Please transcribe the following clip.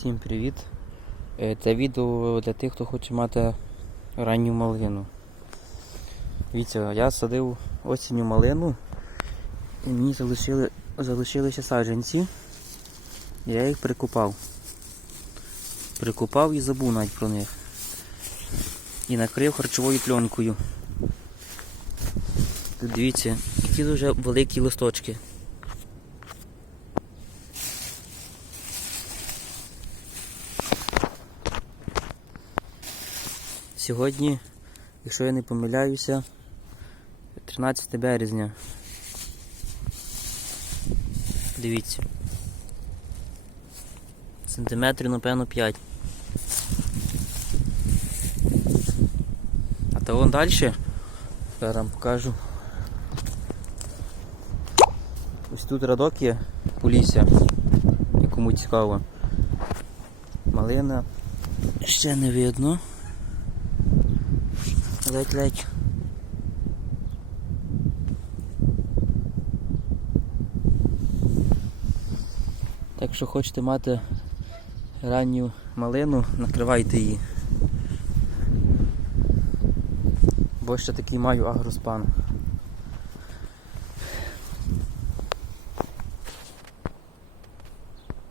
Всім привіт! Е, Це відео для тих, хто хоче мати ранню малину. Дивіться, я садив осінню малину і мені залишили, залишилися саджанці. Я їх прикупав. Прикупав і забув навіть про них. І накрив харчовою пленкою. Тут дивіться, які дуже великі листочки. Сьогодні, якщо я не помиляюся, 13 березня. Дивіться. Сантиметрів, напевно, 5. А то вон далі. Зараз вам покажу. Ось тут радок є полісся, якому цікаво. Малина ще не видно. Ледь-ледь. Так що хочете мати ранню малину, накривайте її. Бо ще такий маю агроспан.